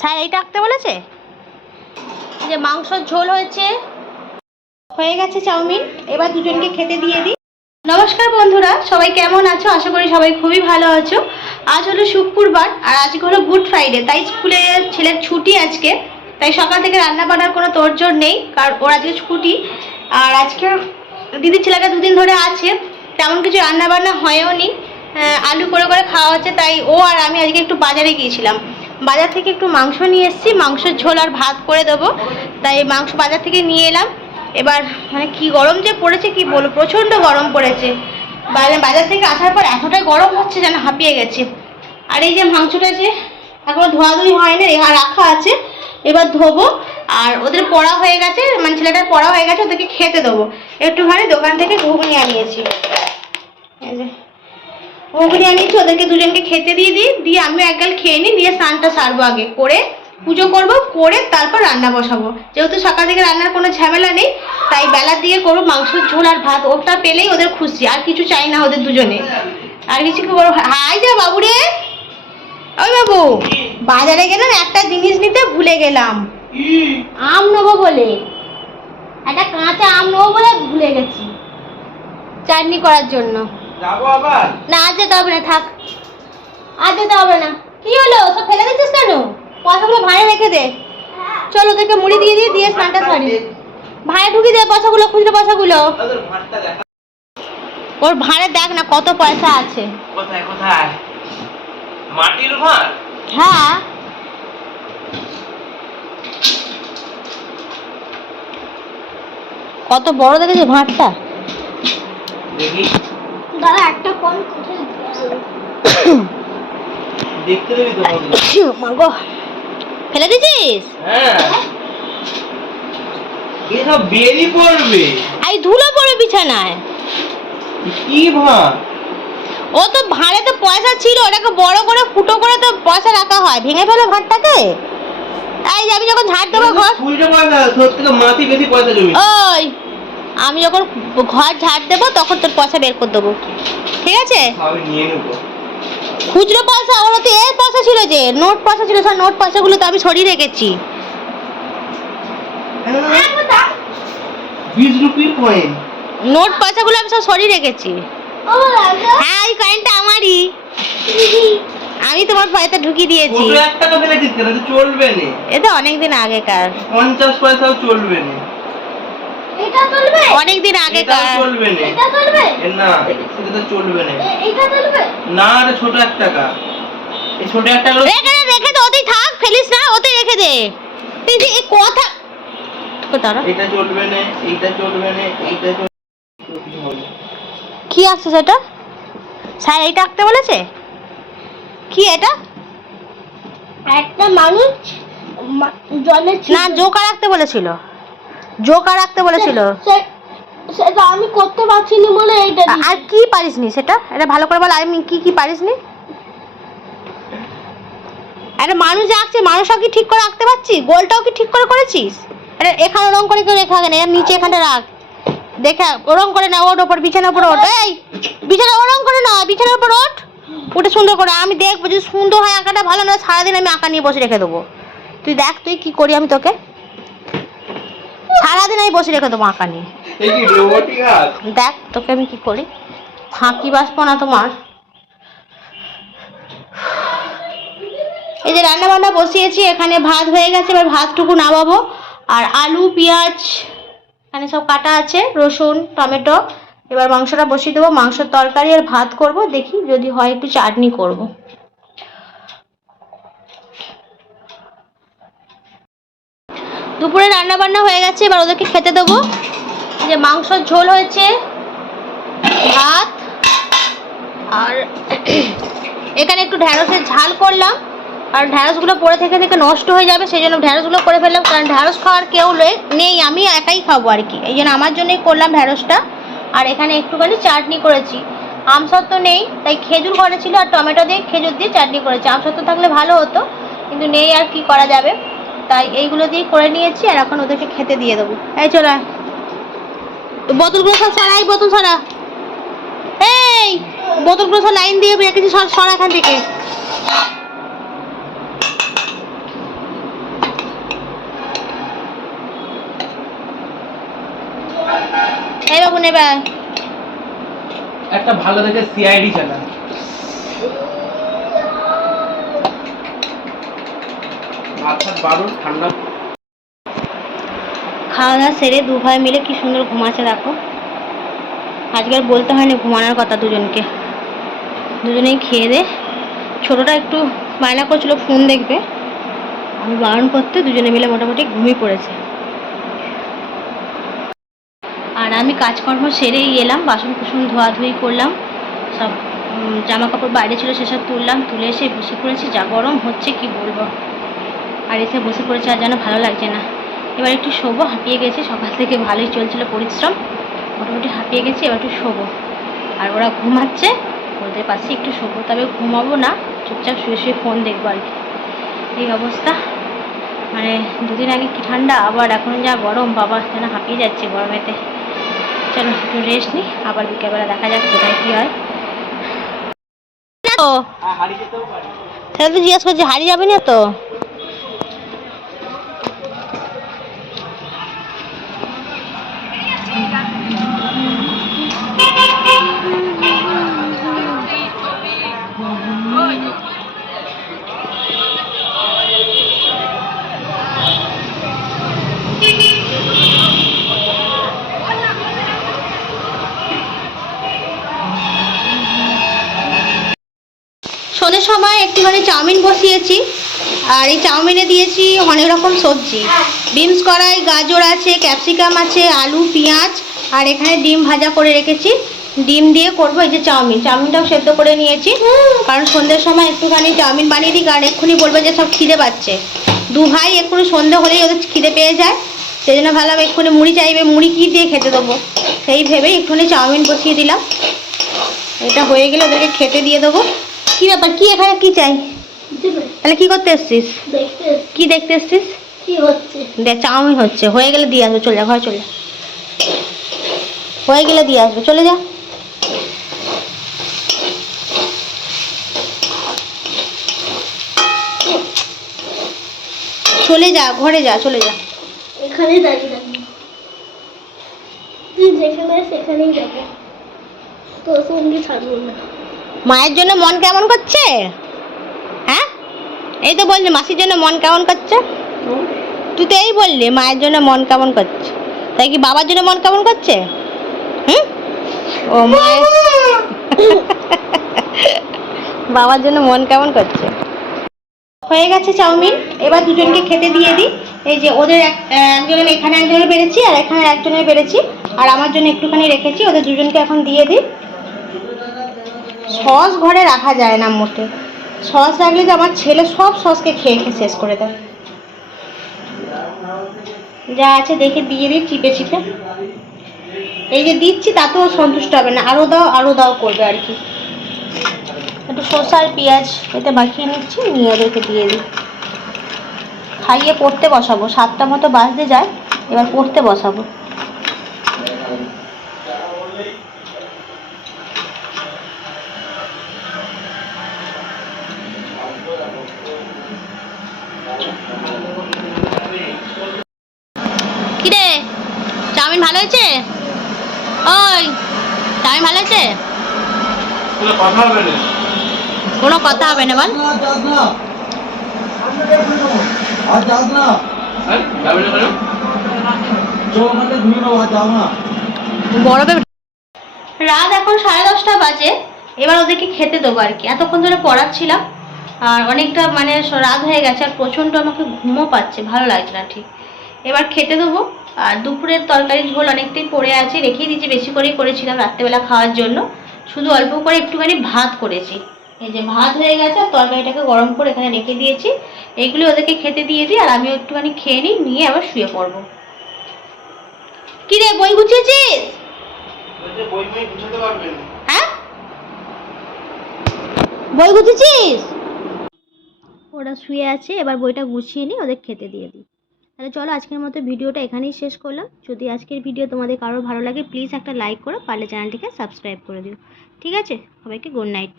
Sir এইটা আঁকতে বলেছে। যে মাংসর ঝোল হয়ে গেছে চাউমিন, এবার দুজনকে খেতে দিয়ে দিই। নমস্কার বন্ধুরা, সবাই কেমন আছো? আশা করি সবাই খুবই ভালো আছো। আজ হলো শুক্রবার আর আজকে হলো গুড ফ্রাইডে, তাই স্কুলে ছেলের ছুটি আজকে, তাই সকাল থেকে রান্না বান্নার কোনো তোড়জোড় নেই, কারণ ওর আজকে ছুটি। আর আজকে দিদির ছেলেটা দুদিন ধরে আছে, তেমন কিছু রান্না বান্না হয়েও নি, আলু করে করে খাওয়া হচ্ছে। তাই ও আর আমি আজকে একটু বাজারে গিয়েছিলাম, বাজার থেকে একটু মাংস নিয়ে এসেছি, মাংসের ঝোল আর ভাত করে দেবো, তাই মাংস বাজার থেকে নিয়ে এলাম। এবার মানে কি গরম যে পড়েছে কি বলবো, প্রচণ্ড গরম পড়েছে। বাজার থেকে আসার পর এতটাই গরম হচ্ছে যেন হাঁপিয়ে গেছে। আর এই যে মাংসটা যে এখনো ধোয়াধুয়ি হয়নি, আর রাখা আছে, এবার ধোবো। আর ওদের পড়া হয়ে গেছে, মানে ছেলেটার পড়া হয়ে গেছে, ওদেরকে খেতে দেবো। একটুখানি দোকান থেকে ঘুগনি আনিয়েছি, ঘুগনি আনিয়েছি, ওদেরকে দুজনকে খেতে দিয়ে আমিও এক গাল খেয়ে নিই, দিয়ে স্নানটা সারবো, আগে করে পুজো করবো, করে তারপর রান্না বসাবো। যেহেতু সকাল থেকে রান্নার কোনো ঝামেলা নেই, তাই বেলার দিকে করবো মাংসের ঝোল আর ভাত। ওটা পেলেই ওদের খুশি, আর কিছু চাই না ওদের দুজনে, আর কিছু কি করবো। হাই যা বাবু রে, ওই বাবু, বাজারে গেলাম, একটা জিনিস নিতে ভুলে গেলাম, আম নেবো বলে, একটা কাঁচা আম নেবো বলে ভুলে গেছি চাটনি করার জন্য। না আজ যেতে হবে না, থাক, আজ যেতে হবে না। কি হলো, সব ফেলে দিচ্ছিস কেন? পয়সাগুলো ভাড়ে রেখে দে। চল ওদেরকে মুড়ি দিয়ে স্নানটা সারি, ভাড়ে ঢুকিয়ে দে পয়সাগুলো, খুচরো পয়সাগুলো। ওর ভাড়ে দেখ না কত পয়সা আছে। কোথায় কোথায়? মাটির ভাড়? হ্যাঁ, কত বড় দেখেছি ভাঁড়টা। দেখি দাদা একটা কোন কোথায় দেখতে দেবি তো মাগো, ফেলে দিছিস? হ্যাঁ, এসব বেরি পড়বে, আই ধুলো পড়ে বিছানায়। কি ভাড়? ও তো ভাঁড়ে তো পয়সা ছিল, ওটাকে বড় করে ফুটো করে তো পয়সা রাখা হয়, ভেঙে ফেলো ভাঁড়টাকে। তাই আমি যখন ঝাড় দেবো ঘর, ফুলটা পয়সা সত্যি তো মাটি বেশি পয়সা জমি। ওই আমি যখন ঘর ঝাড় দেবো তখন তোর পয়সা বের করে দেবো, ঠিক আছে? আমি নিয়ে নেবো খুচরো পয়সা, ওরা তো এর পয়সা ছিল, যে নোট পয়সা ছিল, সব নোট পয়সাগুলো তো আমি সরিয়ে রেখেছি। 20 রুপির কয়েন, নোট পয়সাগুলো আমি সব সরিয়ে রেখেছি। হ্যাঁ, এই কয়েনটা আমারই, আমি তোমার পয়সা ঢুকিয়ে দিয়েছি। 1 টাকা ফেলে দিতে না, চলবে না। এটা অনেকদিন আগেকার, 50 পয়সাও চলবে না। এটা চলবে, অনেকদিন আগেকার, চলবে না, এটা চলবে না, সেটা তো চলবে না। এটা চলবে না, এটা ছোট 1 টাকা, এই ছোট 1 টাকা রেখে দে, ওতেই থাক, ফেলিস না, ওতেই রেখে দে। এই যে এই কথা দাঁড়া, এটা চলবে না, এইটা চলবে না, এইটা চলবে। কি আছে সেটা? স্যার এইটা আঁকতে বলেছে। কি এটা? একটা মানুষ জলে, না জোকার আঁকতে বলেছিল, জোকার আঁকতে বলেছিল, সেটা আমি করতে পারছিনি বলে এইটা। আর কি পারিসনি সেটা? এটা ভালো করে বল, আমি কি পারিসনি? একটা মানুষ যে আঁকছে, মানুষটাও কি ঠিক করে আঁকতে পারছি? গোলটাও কি ঠিক করে করেছিস? এটা এখানে রং করে কেউ রেখা না, এর নিচে এখানটা রাখ, দেখে রং করে না, ওর ওপর বিছানার উপর ওঠ, এই বিছানা ও রং করে না, বিছানার উপর ওঠ, ওটা সুন্দর করে আমি দেখবো, যদি সুন্দর হয় আঁকাটা, ভালো না সারাদিন আমি আঁকা নিয়ে বসে রেখে দেবো। তুই দেখ তুই কি করি আমি তোকে, সারাদিন আমি বসে রেখে দেবো আঁকা নিয়ে। দেখ তোকে আমি কি করি, ফাঁকি বাসবো না তোমার। এই যে রান্না বান্না বসিয়েছি, এখানে ভাত হয়ে গেছে, এবার ভাতটুকু নামাবো। আর আলু পেঁয়াজ এখানে সব কাটা আছে, রসুন টমেটো। এবার মাংসটা বসিয়ে দেবো, মাংসের তরকারি আর ভাত করব, দেখি যদি হয় একটু চাটনি করব। দুপুরে রান্না বান্না হয়ে গেছে, এবার ওদেরকে খেতে দেবো। যে মাংসের ঝোল হয়েছে, ভাত, আর এখানে একটু ঢ্যাঁড়সের ঝাল করলাম, আর ঢ্যাঁড়সগুলো পরে থেকে নষ্ট হয়ে যাবে, সেই জন্য ঢ্যাঁড়সগুলো করে ফেললাম, কারণ ঢ্যাঁড়স খাওয়ার কেউ নেই, আমি একাই খাবো আর কি, এই জন্য আমার জন্যই করলাম ঢ্যাঁড়সটা। আর এখানে একটুখানি চাটনি করেছি, আমসত্ত্ব নেই, তাই খেজুর ঘরে ছিল, আর টমেটো দিয়ে খেজুর দিয়ে চাটনি করেছি। আমসত্ত্ব থাকলে ভালো হতো, কিন্তু নেই, আর কি করা যাবে, তাই এইগুলো দিয়ে করে নিয়েছি। আর এখন ওদেরকে খেতে দিয়ে দেবো। এই চলে বোতলগুলো সব সরা, এই বোতল সরা, এই বোতলগুলো সব লাইন দিয়ে রেখেছি, সরা এখান থেকে। বাবু নেবে একটা ভালো দেখে সিআইডি চালা। মাথা বারুর ঠান্ডা। খাওয়া দাওয়া সেরে দু ভাই মিলে কি সুন্দর ঘুমাচ্ছে দেখো। আজকে আর বলতে হয়নি ঘুমানোর কথা দুজনকে, দুজনেই খেয়ে দে। ছোটোটা একটু বায়না করছিল ফোন দেখবে, আমি বারণ করতে দুজনে মিলে মোটামুটি ঘুমিয়ে পড়েছে। আর আমি কাজকর্ম সেরেই এলাম, বাসন কুসন ধোয়াধুয়ি করলাম, সব জামা কাপড় বাইরে ছিল সেসব তুললাম, তুলে এসে বসে পড়েছি। যা গরম হচ্ছে কি বলবো, আর এসে বসে পড়েছে, আর যেন ভালো লাগছে না। এবার একটু শোবো, হাঁপিয়ে গেছি, সকাল থেকে ভালোই চলছিল পরিশ্রম, মোটামুটি হাঁপিয়ে গেছি, এবার একটু শোবো। আর ওরা ঘুমাচ্ছে, ওদের পাশে একটু শোবো, তবে ঘুমাবো না, চুপচাপ শুয়ে শুয়ে ফোন দেখবো আর কি। এই অবস্থা, মানে দুদিন আগে কি ঠান্ডা, আবার এখন যা গরম, বাবা যেন হাঁপিয়ে যাচ্ছে গরমেতে। চলো একটু রেস্ট নিই, আবার বিকেলবেলা দেখা যাক কোথায় কী হয়। সেটা তো জিজ্ঞাসা করছি, হারিয়ে যাবে না তো? সন্ধ্যের সময় একটুখানি চাউমিন বসিয়েছি, আর এই চাউমিনে দিয়েছি অনেক রকম সবজি, বিনস কড়াই, গাজর আছে, ক্যাপসিকাম আছে, আলু, পেঁয়াজ, আর এখানে ডিম ভাজা করে রেখেছি। ডিম দিয়ে করবো এই যে চাউমিন, চাউমিনটাও সেদ্ধ করে নিয়েছি, কারণ সন্ধ্যের সময় একটুখানি চাউমিন বানিয়ে দিই, কারণ এক্ষুনি বলবে যে সব খিদে পাচ্ছে। দু ভাই এক্ষুনি সন্ধ্যে হলেই ওদের খিদে পেয়ে যায়, সেই জন্য ভাবলাম এক্ষুনি মুড়ি চাইবে, মুড়ি কী দিয়ে খেতে দেবো, সেই ভেবেই এক্ষুনি চাউমিন বসিয়ে দিলাম। এটা হয়ে গেলে ওদেরকে খেতে দিয়ে দেবো। কি ব্যাপার, কি এখানে কি চাই? তাহলে কি করতে এসছিস? কি দেখতে এসছিস? কি হচ্ছে? দেখ চাউমিন হচ্ছে, হয়ে গেলে দিয়ে আসবে, চলে যা ঘরে, চলে যা, হয়ে গেলে দিয়ে আসবে, চলে যা। চলে যা ঘরে যা, চলে যা। এখানে দাঁড়িয়ে দাঁড়িয়ে তুই যেখানে সেখানেই যাবে, তোর সঙ্গে ছাড়বো না। মায়ের জন্য মন কেমন করছে? হ্যাঁ, এই তো বললি মাসির জন্য মন কেমন করছে, তুই তো এই বললি মায়ের জন্য মন কেমন করছে, তাই কি বাবার জন্য মন কেমন করছে? হুম, ও মায়ের বাবার জন্য মন কেমন করছে। হয়ে গেছে চাউমিন, এবার দুজনকে খেতে দিয়ে দিই। এই যে ওদের একজনের এখানে একজনের বেড়েছি, আর এখানে একজনের বেড়েছি, আর আমার জন্য একটুখানি রেখেছি, ওদের দুজনকে এখন দিয়ে দিই। সস ঘরে রাখা যায় না মোটে, সস রাখলে যে আমার ছেলে সব সসকে খেয়ে খেয়ে শেষ করে দেয়। যা আছে দেখে দিয়ে দিই চিপে চিপে, এই যে দিচ্ছি তাতেও সন্তুষ্ট হবে না, আরও দাও আরও দাও করবে আর কি। একটু শসা আর পেঁয়াজ এতে মাখিয়ে নিচ্ছি, নিয়ে ওদেরকে দিয়ে দিই। খাইয়ে পড়তে বসাবো, 7টা মতো বাজতে যায়, এবার পড়তে বসাবো। কিরে চাউমিন ভালো হয়েছে? ওই চাউমিন ভালো হয়েছে? কোনো কথা হবে না বল। বরফে রাত এখন 10:30 বাজে, এবার ওদেরকে খেতে দেবো আর কি। এতক্ষণ ধরে পড়াচ্ছিলাম, আর অনেকটা মানে রাত হয়ে গেছে, আর প্রচণ্ড আমাকে ঘুমও পাচ্ছে, ভালো লাগছে না ঠিক। এবার খেতে দেবো। আর দুপুরের তরকারি ঝোল অনেকটাই পড়ে আছে, রেখেই দিয়েছি, বেশি করেই করেছিলাম রাত্রেবেলা খাওয়ার জন্য, শুধু অল্প করে একটুখানি ভাত করেছি। এই যে ভাত হয়ে গেছে, আর তরকারিটাকে গরম করে এখানে রেখে দিয়েছি, এইগুলি ওদেরকে খেতে দিয়ে দিই, আর আমিও একটুখানি খেয়ে নিই, নিয়ে আবার শুয়ে পড়বো। কি রে বই গুছিয়েছিস? হ্যাঁ বই গুছিয়েছিস? ওরা শুয়ে আছে, এবার বইটা গুছিয়ে নিই, ওদের খেতে দিয়ে দিই। তাহলে চলো আজকের মতো ভিডিওটা এখানেই শেষ করলাম। যদি আজকের ভিডিও তোমাদের কারোর ভালো লাগে প্লিজ একটা লাইক করো, পারলে চ্যানেলটিকে সাবস্ক্রাইব করে দিও। ঠিক আছে, সবাইকে গুড নাইট।